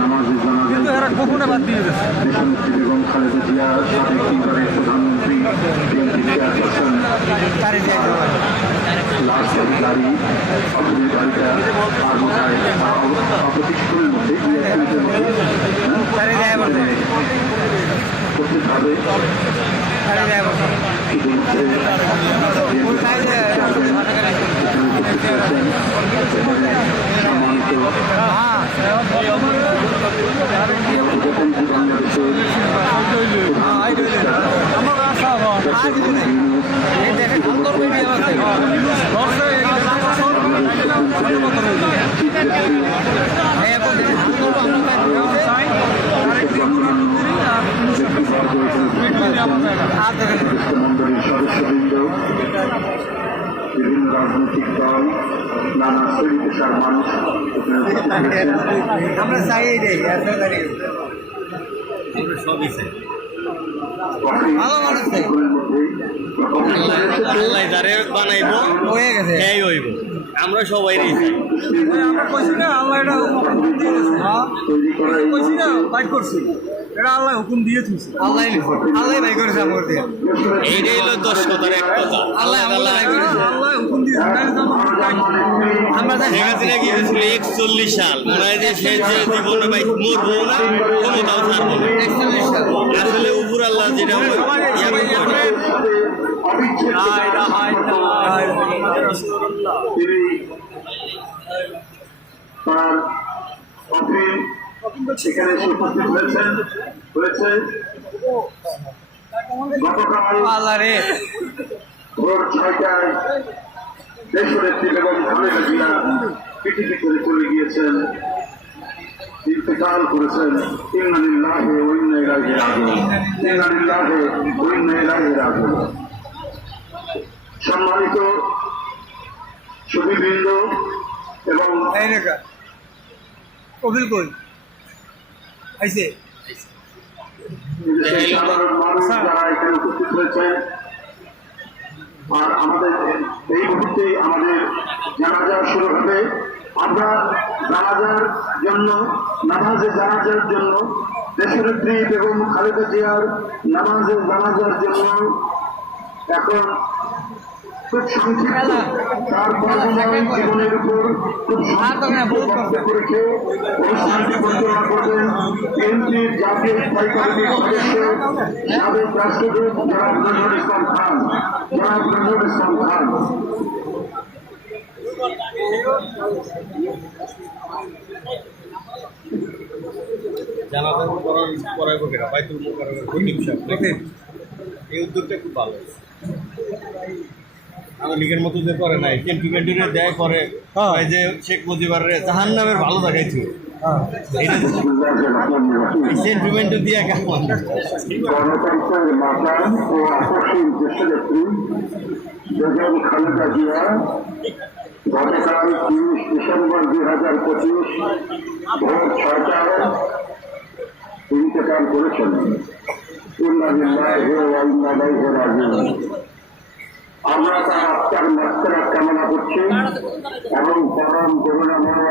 নামাজে দেশনেত্রী বেগম খালেদা জিয়া, সাবেক তিনবারের প্রধানমন্ত্রী, বিএনপি চেয়ারপারসন, লাশ অধিকারী অগ্নি বাড়িটা আর বোধহয় অপ্রতিষ্ঠের মধ্যে করতে হবে। মন্ডলীর সদস্যবৃন্দ, বিভিন্ন রাজনৈতিক দল, নানা শ্রেণী পেশার মানুষ আমরা চাই ভালো মানুষ আমরা সবাই আল্লাহ হুকুম দিয়ে আল্লাহ আল্লাহ ভাই করেছে আমার দিয়ে এইটাই হলো দশ কথার এক কথা। আল্লাহ আল্লাহ ভাই করেছে আল্লাহ হুকুম দিয়েছে আমরা শেখ হাসিনা কি হয়েছিল 41 সাল মনে হয় যে সে যে জীবনে ভাই মরবো না ক্ষমতাও ছাড়বো না। 41 সাল আসলে উপর আল্লাহ যেটা সেখানে এসে উপস্থিত হয়েছে গতকাল ভোর 6টায় দেশনেত্রী বেগম খালেদা জিয়া পৃথিবী করে চলে গিয়েছেন, ইন্তেকাল করেছেন। ইন্না লিল্লাহি ওয়া ইন্না ইলাইহি রাজিউন, ইন্না লিল্লাহি ওয়া ইন্না ইলাইহি রাজিউন। সম্মানিত সুধীবৃন্দ এবং কবিল কই আইছে সাধারণ মানুষ যারা এখানে উপস্থিত হয়েছেন, আর আমাদের এই মুহূর্তে আমাদের জানাজা শুরু হবে। আমরা জানাজার জন্য জানাজার জন্য দেশনেত্রী বেগম খালেদা জিয়ার জানাজার জন্য এখন খুব সংক্ষিপ্ত তার কর্মময় জীবনের উপর খুব সংক্ষিপ্ত বক্তব্য রেখে অনুষ্ঠানটি পরিচালনা করবেন বিএনপির জাতীয় স্থায়ী কমিটির সদস্য সাবেক রাষ্ট্রদূত জনাব নজরুল ইসলাম খান। এই উদ্যোগটা খুব ভালো। আমার লীগের মতো যে করে নাই সেন্টিমেন্টে দেয় করে যে শেখ মুজিবার জাহান নামের ভালো দেখাইছিল সেন্টিমেন্ট দিয়ে কেমন গণতন্ত্রের মাতা ও আকর্ষণ দেশনেত্রী বেগম খালেদা জিয়া গতকাল 30 ডিসেম্বর 2025 ভোর 6টায় ইন্তেকাল করেছেন। ইন্না লিল্লাহি ওয়া ইন্না ইলাইহি রাজিউন। আমরা তার আত্মার মাগফিরাত কামনা করছি এবং পরম করুণাময়